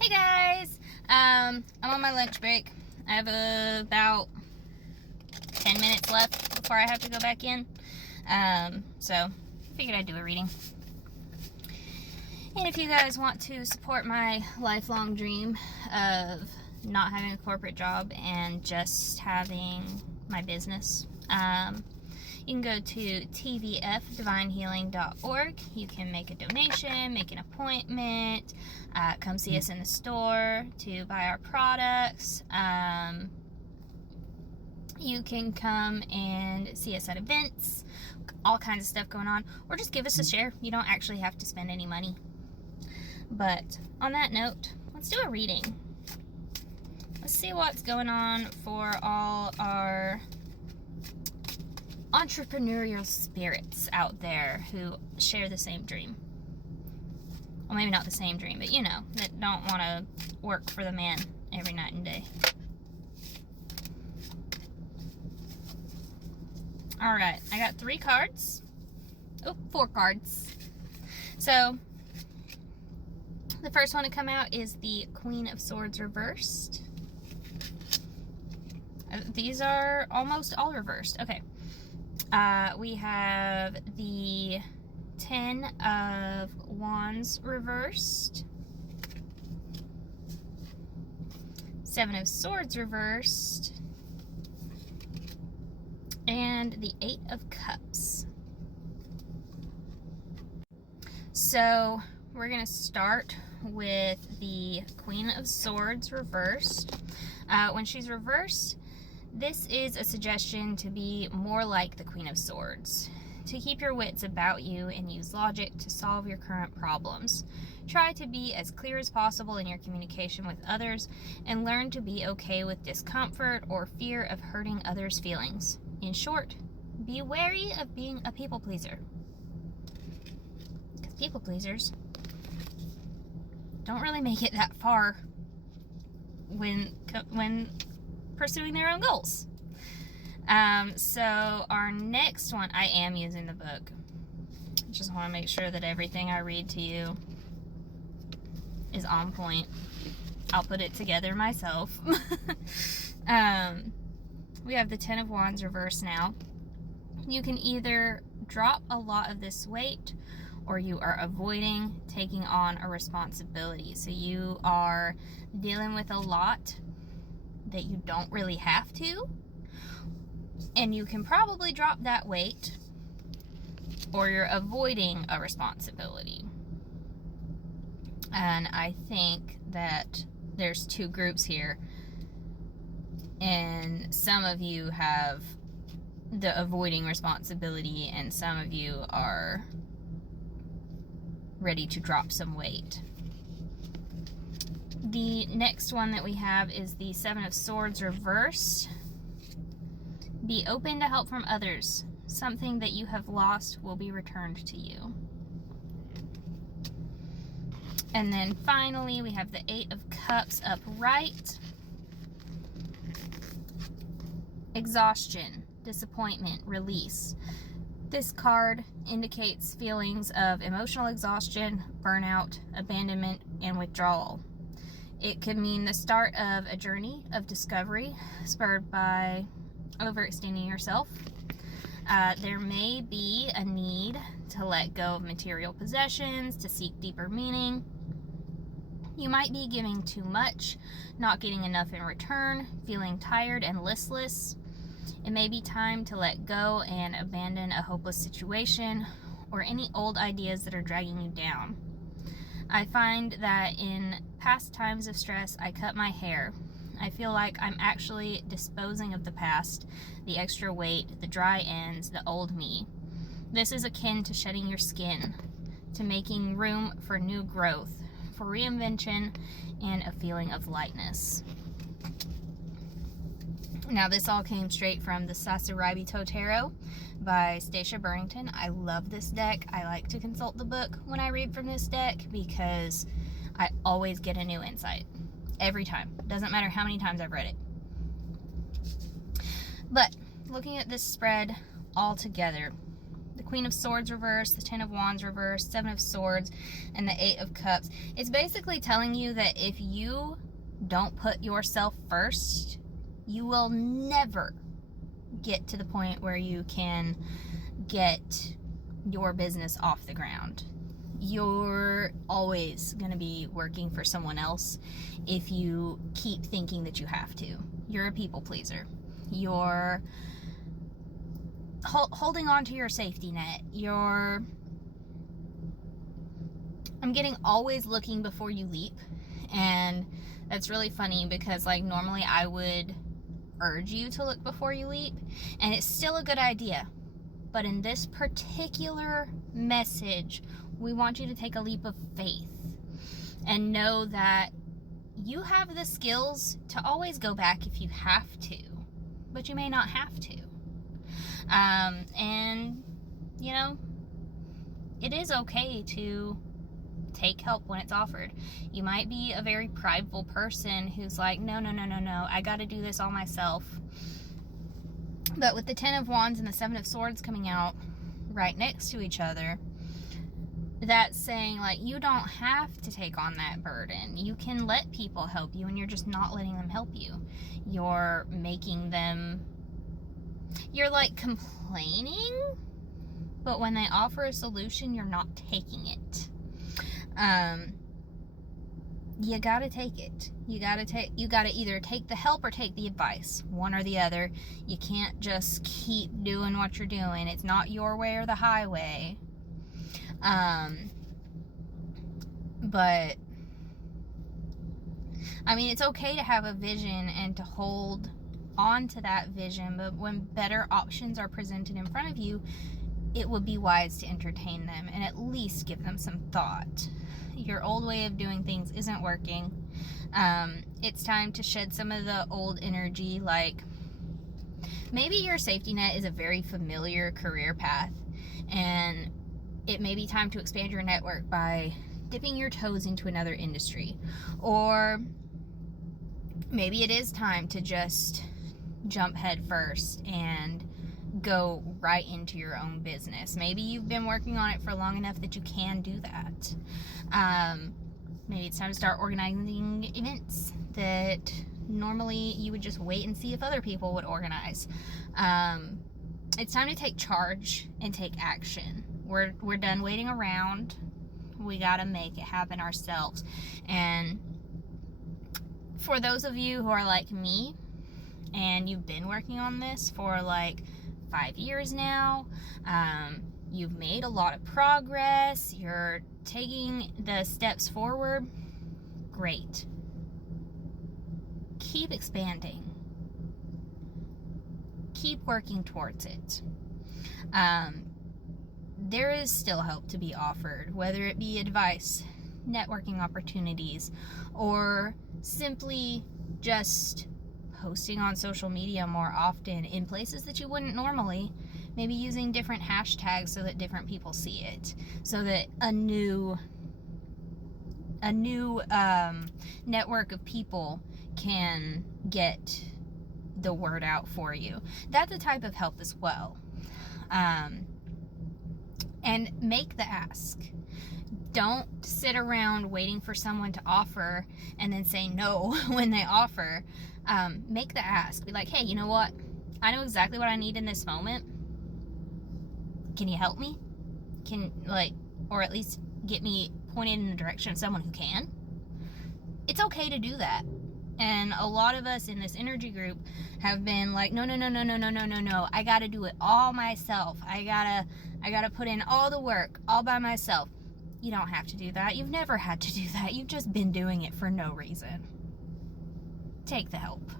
Hey guys, I'm on my lunch break. I have about 10 minutes left before I have to go back in. So I figured I'd do a reading. And if you guys want to support my lifelong dream of not having a corporate job and just having my business, you can go to tvfdivinehealing.org. You can make a donation, make an appointment, come see us in the store to buy our products. You can come and see us at events, all kinds of stuff going on, or just give us a share. You don't actually have to spend any money. But on that note, let's do a reading. Let's see what's going on for all our entrepreneurial spirits out there who share the same dream. Well, maybe not the same dream, but you know, that don't want to work for the man every night and day. Alright, I got 3 cards. Oh, 4 cards. So, the first one to come out is the Queen of Swords reversed. These are almost all reversed. Okay. We have the 10 of Wands reversed, 7 of Swords reversed, and the 8 of Cups. So we're going to start with the Queen of Swords reversed. When she's reversed, this is a suggestion to be more like the Queen of Swords, to keep your wits about you and use logic to solve your current problems. Try to be as clear as possible in your communication with others and learn to be okay with discomfort or fear of hurting others' feelings. In short, be wary of being a people pleaser. Because people pleasers don't really make it that far when pursuing their own goals. So our next one, I am using the book. Just want to make sure that everything I read to you is on point. I'll put it together myself. We have the 10 of Wands reversed now. You can either drop a lot of this weight, or you are avoiding taking on a responsibility. So you are dealing with a lot that you don't really have to, and you can probably drop that weight, or you're avoiding a responsibility. And I think that there's 2 groups here, and some of you have the avoiding responsibility and some of you are ready to drop some weight. The next one that we have is the 7 of Swords reversed. Be open to help from others. Something that you have lost will be returned to you. And then finally, we have the 8 of Cups upright. Exhaustion, disappointment, release. This card indicates feelings of emotional exhaustion, burnout, abandonment, and withdrawal. It could mean the start of a journey of discovery spurred by overextending yourself. There may be a need to let go of material possessions, to seek deeper meaning. You might be giving too much, not getting enough in return, feeling tired and listless. It may be time to let go and abandon a hopeless situation or any old ideas that are dragging you down. I find that in past times of stress, I cut my hair. I feel like I'm actually disposing of the past, the extra weight, the dry ends, the old me. This is akin to shedding your skin, to making room for new growth, for reinvention, and a feeling of lightness. Now, this all came straight from the Sasuraibito Tarot by Stacia Burrington. I love this deck. I like to consult the book when I read from this deck because I always get a new insight. Every time. Doesn't matter how many times I've read it. But looking at this spread all together, the Queen of Swords reversed, the Ten of Wands reversed, Seven of Swords, and the Eight of Cups. It's basically telling you that if you don't put yourself first, you will never get to the point where you can get your business off the ground. You're always going to be working for someone else if you keep thinking that you have to. You're a people pleaser. You're holding on to your safety net. I'm getting always looking before you leap. And that's really funny because, like, normally I would urge you to look before you leap. And it's still a good idea. But in this particular message, we want you to take a leap of faith and know that you have the skills to always go back if you have to, but you may not have to. And, you know, it is okay to take help when it's offered. You might be a very prideful person who's like, no, I gotta do this all myself. But with the Ten of Wands and the Seven of Swords coming out right next to each other, that's saying, like, you don't have to take on that burden. You can let people help you, and you're just not letting them help you. You're making them... You're, like, complaining, but when they offer a solution, you're not taking it. You gotta take it. You gotta either take the help or take the advice. One or the other. You can't just keep doing what you're doing. It's not your way or the highway. But I mean, it's okay to have a vision and to hold on to that vision, but when better options are presented in front of you, it would be wise to entertain them and at least give them some thought. Your old way of doing things isn't working. It's time to shed some of the old energy. Like, maybe your safety net is a very familiar career path, and it may be time to expand your network by dipping your toes into another industry. Or maybe it is time to just jump head first and go right into your own business. Maybe you've been working on it for long enough that you can do that. Maybe it's time to start organizing events that normally you would just wait and see if other people would organize. It's time to take charge and take action. We're done waiting around. We gotta make it happen ourselves. And for those of you who are like me and you've been working on this for like 5 years now, you've made a lot of progress, you're taking the steps forward, great. Keep expanding. Keep working towards it. There is still help to be offered, whether it be advice, networking opportunities, or simply just posting on social media more often in places that you wouldn't normally. Maybe using different hashtags so that different people see it, so that a new network of people can get the word out for you. That's a type of help as well. And make the ask. Don't sit around waiting for someone to offer and then say no when they offer. Make the ask. Be like, hey, you know what? I know exactly what I need in this moment. Can you help me? Or at least get me pointed in the direction of someone who can? It's okay to do that. And a lot of us in this energy group have been like, no. I gotta do it all myself. I gotta put in all the work all by myself. You don't have to do that. You've never had to do that. You've just been doing it for no reason. Take the help.